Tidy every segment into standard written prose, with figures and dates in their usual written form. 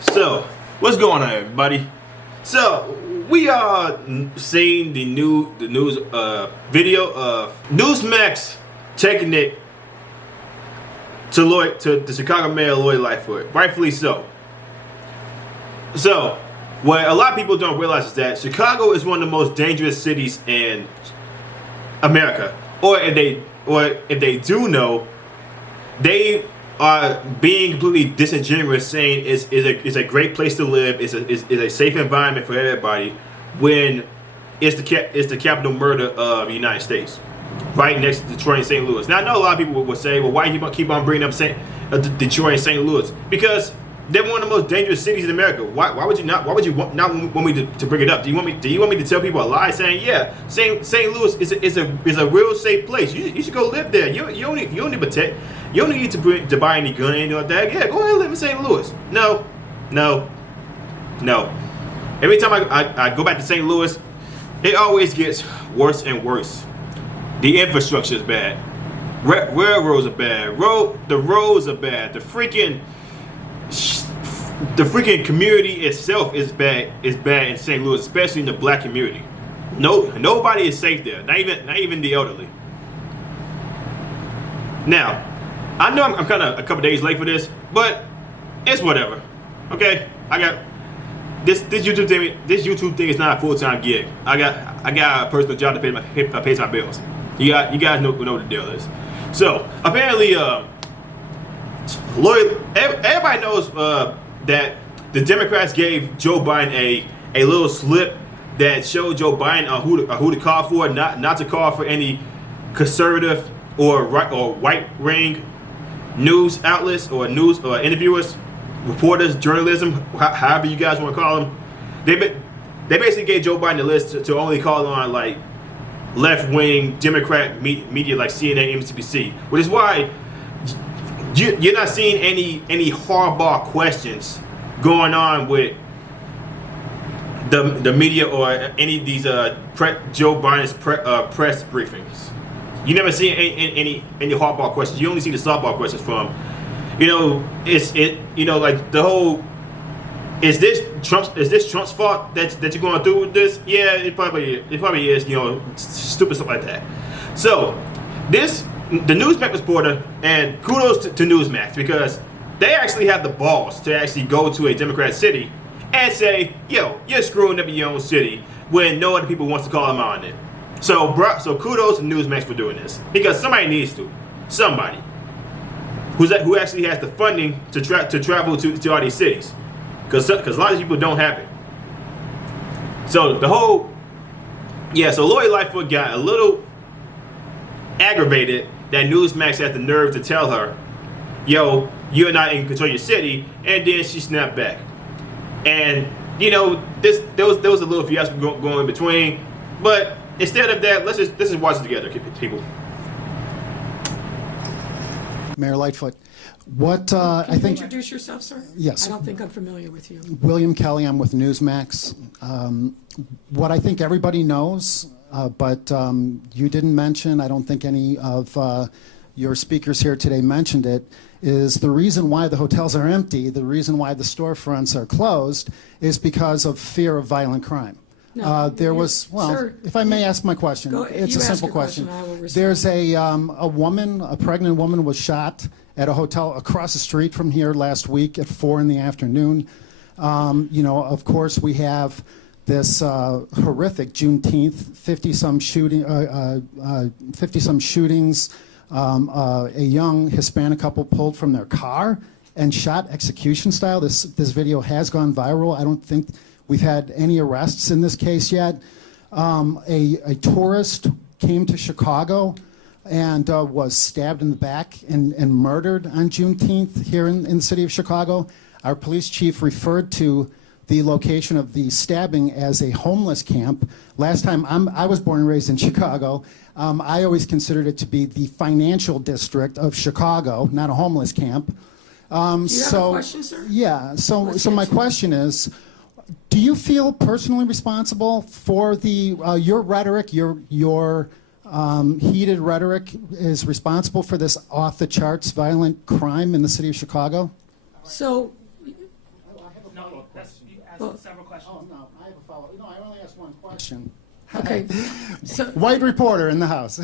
So, what's going on, everybody? So, we are seeing the news video of Newsmax taking it to the Chicago Mayor Lori Lightfoot, rightfully so. So, what a lot of people don't realize is that Chicago is one of the most dangerous cities in America, or if they do know, they are being completely disingenuous, saying it's a great place to live, it's a safe environment for everybody, when it's the capital murder of the United States, right next to Detroit and St. Louis. Now I know a lot of people would say, well, why you keep on bringing up Detroit and St. Louis? Because they're one of the most dangerous cities in America. Why would you not want me to bring it up? Do you want me to tell people a lie saying, yeah, St. Louis is a real safe place? You should go live there. You don't need to buy any gun or anything like that. Yeah, go ahead and live in St. Louis. No. Every time I go back to St. Louis, it always gets worse and worse. The infrastructure is bad. Railroads are bad. The roads are bad. The freaking community itself is bad in St. Louis, especially in the black community. Nobody is safe there. Not even the elderly. Now, I know I'm kind of a couple days late for this, but it's whatever. Okay, I got this YouTube thing. This YouTube thing is not a full-time gig. I got a personal job to pay my bills. You guys know what the deal is. So apparently, everybody knows that the Democrats gave Joe Biden a little slip that showed Joe Biden who to call for, not to call for any conservative or right wing news outlets or news or interviewers, reporters, journalism, however you guys want to call them. They basically gave Joe Biden the list to only call on like left wing Democrat media like CNN, MSNBC, which is why you're not seeing any hardball questions going on with the media or any of these Joe Biden's press briefings. You never see any hardball questions. You only see the softball questions from, like the whole, is this Trump's fault that you're going through with this? Yeah, it probably is. Stupid stuff like that. So the Newsmax reporter, and kudos to Newsmax, because they actually have the balls to actually go to a Democrat city and say, yo, you're screwing up your own city when no other people wants to call them on it. So kudos to Newsmax for doing this, because somebody needs to. Somebody who actually has the funding to travel to all these cities, because a lot of people don't have it. So so Lori Lightfoot got a little aggravated that Newsmax had the nerve to tell her, yo, you're not in control of your city, and then she snapped back. And there was a little fiasco going in between, but instead of that, let's just watch it together, people. Mayor Lightfoot, what I Can you think. introduce yourself, sir? Yes. I don't think I'm familiar with you. William Kelly, I'm with Newsmax. What I think everybody knows, but you didn't mention, I don't think any of your speakers here today mentioned it, is the reason why the hotels are empty, the reason why the storefronts are closed, is because of fear of violent crime. No, Sir, if I may ask my question, it's a simple question. I will respond. There's a pregnant woman was shot at a hotel across the street from here last week at 4 in the afternoon. Of course, we have this horrific Juneteenth, 50-some shootings. A young Hispanic couple pulled from their car and shot execution style. This video has gone viral. I don't think we've had any arrests in this case yet. A tourist came to Chicago and was stabbed in the back and murdered on Juneteenth here in the city of Chicago. Our police chief referred to the location of the stabbing as a homeless camp. Last time, I was born and raised in Chicago. I always considered it to be the financial district of Chicago, not a homeless camp. Do you have a question, sir? Yeah, so my question is, do you feel personally responsible for your rhetoric, your heated rhetoric is responsible for this off-the-charts violent crime in the city of Chicago? So follow-up question. You asked Well- several questions. Oh, no, I have a follow-up. No, I only asked one question. Okay. So, White reporter in the house.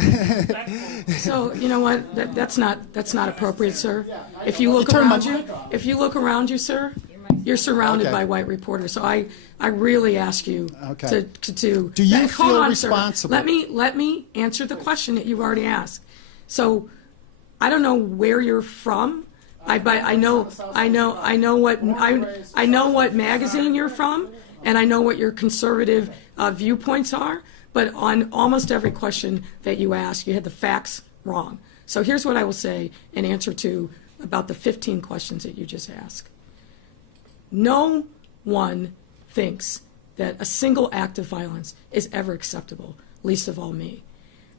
so you know what? That's not appropriate, sir. If you look Turn my around you, mic off. if you look around you, sir, you're surrounded Okay. by white reporters. So I really ask you Okay. to Do you hold feel on, sir. responsible? Let me answer the question that you've already asked. So I don't know where you're from. I know what magazine you're from, and I know what your conservative viewpoints are. But on almost every question that you ask, you had the facts wrong. So here's what I will say in answer to about the 15 questions that you just asked. No one thinks that a single act of violence is ever acceptable, least of all me.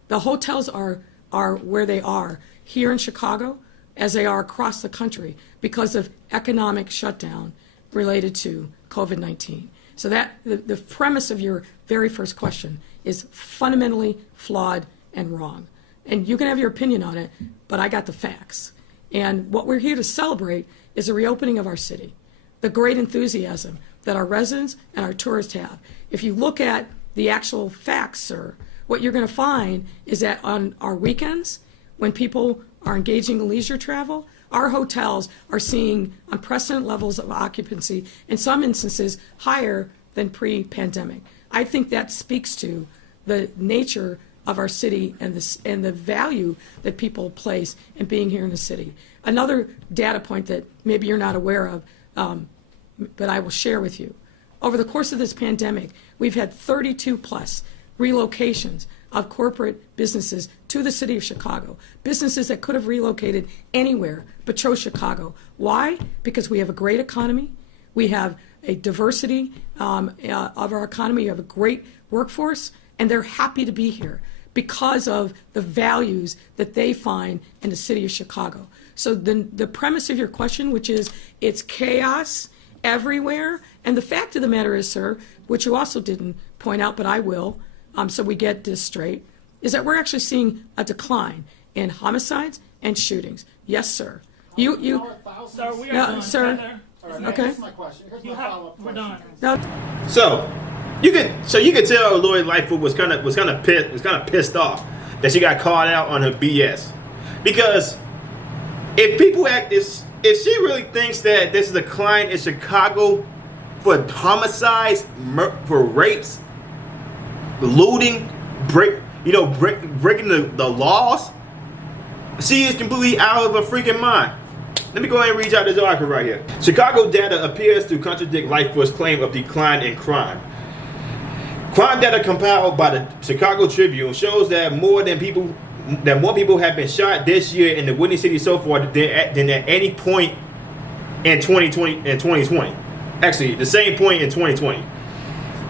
The hotels are where they are here in Chicago, as they are across the country, because of economic shutdown related to COVID-19. So that the premise of your very first question is fundamentally flawed and wrong. And you can have your opinion on it, but I got the facts. And what we're here to celebrate is the reopening of our city, the great enthusiasm that our residents and our tourists have. If you look at the actual facts, sir, what you're going to find is that on our weekends, when people are engaging in leisure travel, our hotels are seeing unprecedented levels of occupancy, in some instances higher than pre-pandemic. I think that speaks to the nature of our city and the value that people place in being here in the city. Another data point that maybe you're not aware of, but I will share with you. Over the course of this pandemic, we've had 32 plus relocations of corporate businesses to the city of Chicago. Businesses that could have relocated anywhere but chose Chicago. Why? Because we have a great economy. We have a diversity of our economy. We have a great workforce, and they're happy to be here because of the values that they find in the city of Chicago. So the premise of your question, which is it's chaos everywhere, and the fact of the matter is, sir, which you also didn't point out, but I will, so we get this straight, is that we're actually seeing a decline in homicides and shootings. Yes, sir. Sir, we are done. sir. Heather. Okay. Here's my question. Here's my follow-up We're question. done. Now, So you could tell Lori Lightfoot was kind of pissed off that she got called out on her BS, because if she really thinks that this is a decline in Chicago for homicides, for rapes, looting, breaking the laws, she is completely out of her freaking mind. Let me go ahead and read out this article right here. Chicago data appears to contradict Lightfoot's claim of decline in crime. Crime data compiled by the Chicago Tribune shows that more people have been shot this year in the Windy City so far than at any point in 2020. Actually, the same point in 2020.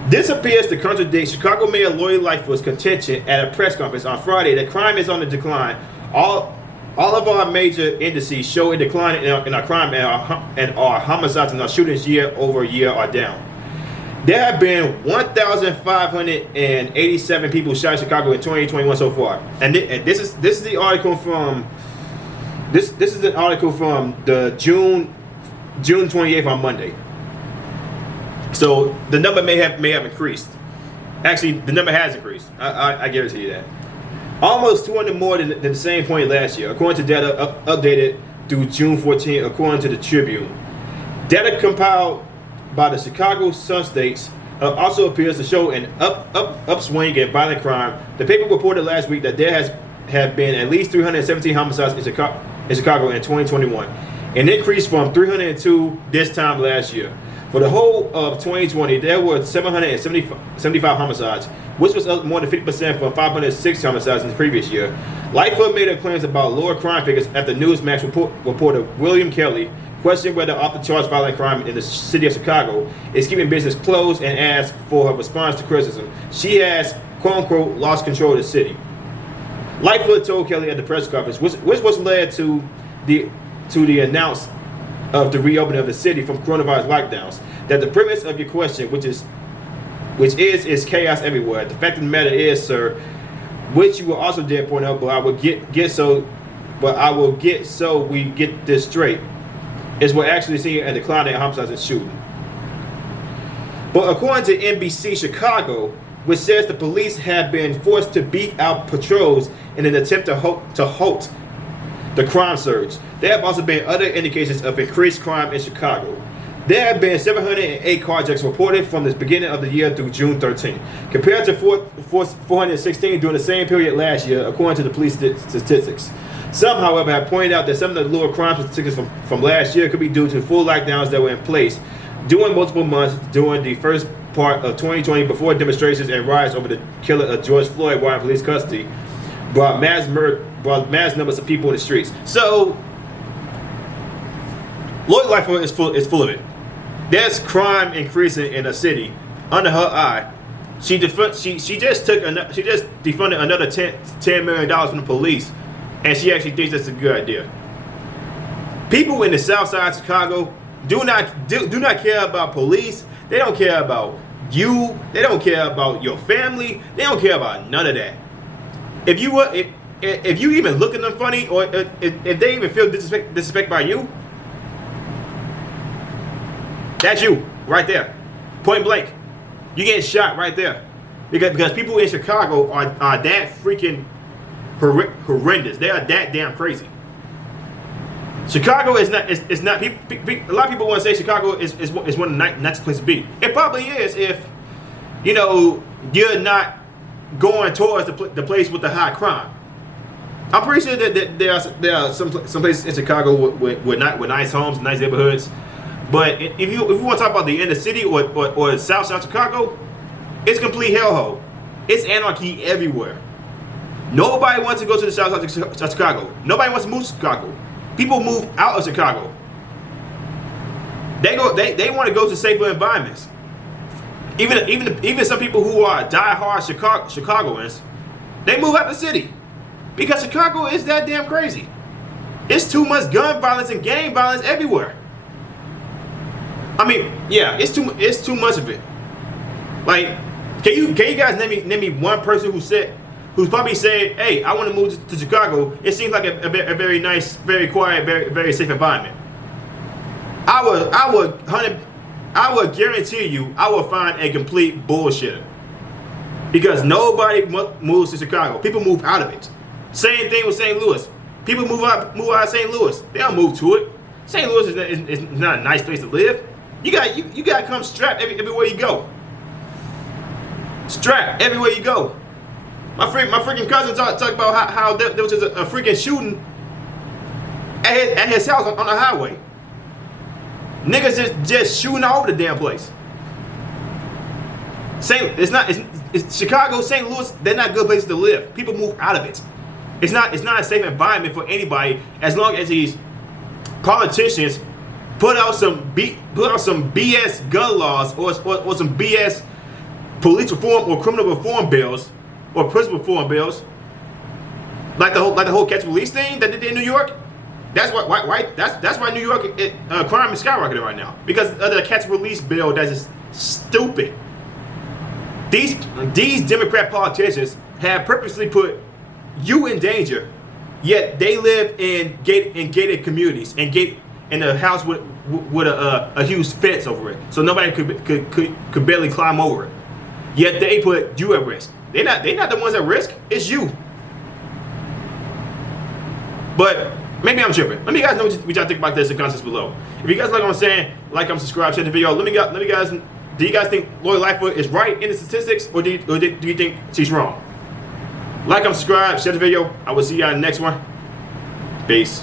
This appears to contradict Chicago Mayor Lori Lightfoot's contention at a press conference on Friday that crime is on the decline. All of our major indices show a decline in our crime, and our homicides and our shootings year over year are down. There have been 1,587 people shot in Chicago in 2021 so far, and this is the article from this is an article from the June 28th on Monday. So the number may have increased. Actually, the number has increased. I guarantee you that. Almost 200 more than the same point last year, according to data updated through June 14, according to the Tribune. Data compiled by the Chicago Sun States also appears to show an upswing in violent crime. The paper reported last week that there have been at least 317 homicides in Chicago in 2021, an increase from 302 this time last year. For the whole of 2020, there were 775 homicides, which was up more than 50% from 506 homicides in the previous year. Lightfoot made her claims about lower crime figures after Newsmax reporter William Kelly questioned whether off-the-charts violent crime in the city of Chicago is keeping business closed and asked for her response to criticism. She has, quote-unquote, lost control of the city. Lightfoot told Kelly at the press conference, which was led to the announcement of the reopening of the city from coronavirus lockdowns, that the premise of your question, which is chaos everywhere. The fact of the matter is, sir, which you will also did point out, but I will get so we get this straight, is we're actually seeing a decline in homicides and shooting. But according to NBC Chicago, which says the police have been forced to beef out patrols in an attempt to halt the crime surge, there have also been other indications of increased crime in Chicago. There have been 708 carjacks reported from the beginning of the year through June 13, compared to 416 during the same period last year, according to the police statistics. Some, however, have pointed out that some of the lower crime statistics from last year could be due to full lockdowns that were in place during multiple months during the first part of 2020, before demonstrations and riots over the killing of George Floyd while in police custody brought mass numbers of people in the streets. So, Lori Lightfoot is full of it. There's crime increasing in a city under her eye. She just defunded another $10 million from the police, and she actually thinks that's a good idea. People in the South Side of Chicago do not care about police. They don't care about you. They don't care about your family. They don't care about none of that. If you even look at them funny, or if they even feel disrespect by you, that's you right there, point blank. You get shot right there, because people in Chicago are that freaking horrendous. They are that damn crazy. Chicago is not. It's not. A lot of people want to say Chicago is one of the nicest places to be. It probably is if you're not going towards the place with the high crime. I'm pretty sure that there are some places in Chicago with nice homes, nice neighborhoods. But if you want to talk about the inner city or South Chicago, it's complete hellhole. It's anarchy everywhere. Nobody wants to go to the South Side of Chicago. Nobody wants to move to Chicago. People move out of Chicago. They want to go to safer environments. Even some people who are diehard Chicagoans, they move out the city because Chicago is that damn crazy. It's too much gun violence and gang violence everywhere. I mean, yeah, it's too much of it. Like, can you guys name me one person who's probably said, "Hey, I want to move to Chicago. It seems like a very nice, very quiet, very safe environment." I would guarantee you, I will find a complete bullshitter, because nobody moves to Chicago. People move out of it. Same thing with St. Louis. People move out of St. Louis. They don't move to it. St. Louis is not a nice place to live. You got to come strapped everywhere you go. Strapped everywhere you go. My freaking cousin talked about how there was just a freaking shooting at his house on the highway. Niggas just shooting all over the damn place. It's Chicago, St. Louis. They're not good places to live. People move out of it. It's not a safe environment for anybody, as long as these politicians put out some BS gun laws or some BS police reform or criminal reform bills or prison reform bills, like the whole catch and release thing that they did in New York. That's why New York crime is skyrocketing right now, because of the catch and release bill that's just stupid. These Democrat politicians have purposely put you in danger, yet they live in gated communities and in a house with a huge fence over it, so nobody could barely climb over it. Yet they put you at risk. They're not the ones at risk. It's you. But maybe I'm tripping. Let me guys know what y'all think about this in the comments below. If you guys like what I'm saying, like, subscribe, share the video. Let me guys. Do you guys think Lori Lightfoot is right in the statistics, or do you think she's wrong? Like, subscribe, share the video. I will see y'all in the next one. Peace.